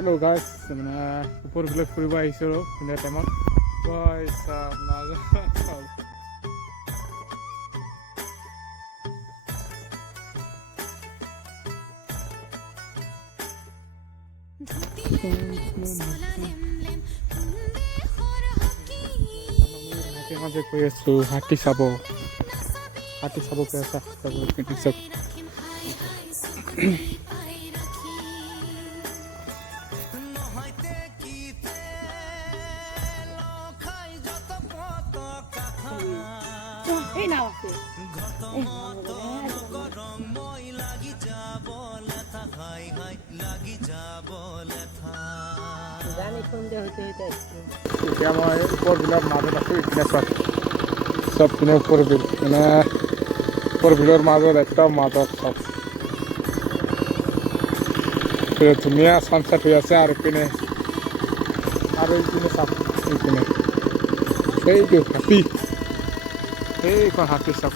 hello' guys মানে ওপৰফালে ফুৰিব আহিছোঁ আৰু সন্ধিয়া টাইমত পইচা নাযাওঁ মাজে কৈ আছোঁ হাতী চাব কৈ আছা চব এই নাও আছে জানি সন্ধ্যা হইতে হইতে এতিয়া মই ওপৰবিলাক মাজত আছোঁ ইপিনে চব পিনে ওপৰ বিল মানে ওপৰ বিলৰ মাজত একদম মাজত চব ধুনীয়া চানচেট হৈ আছে আৰু ইপিনে চাওক এইপিনে সেইটো হাতী সেইখন হাতী চাওক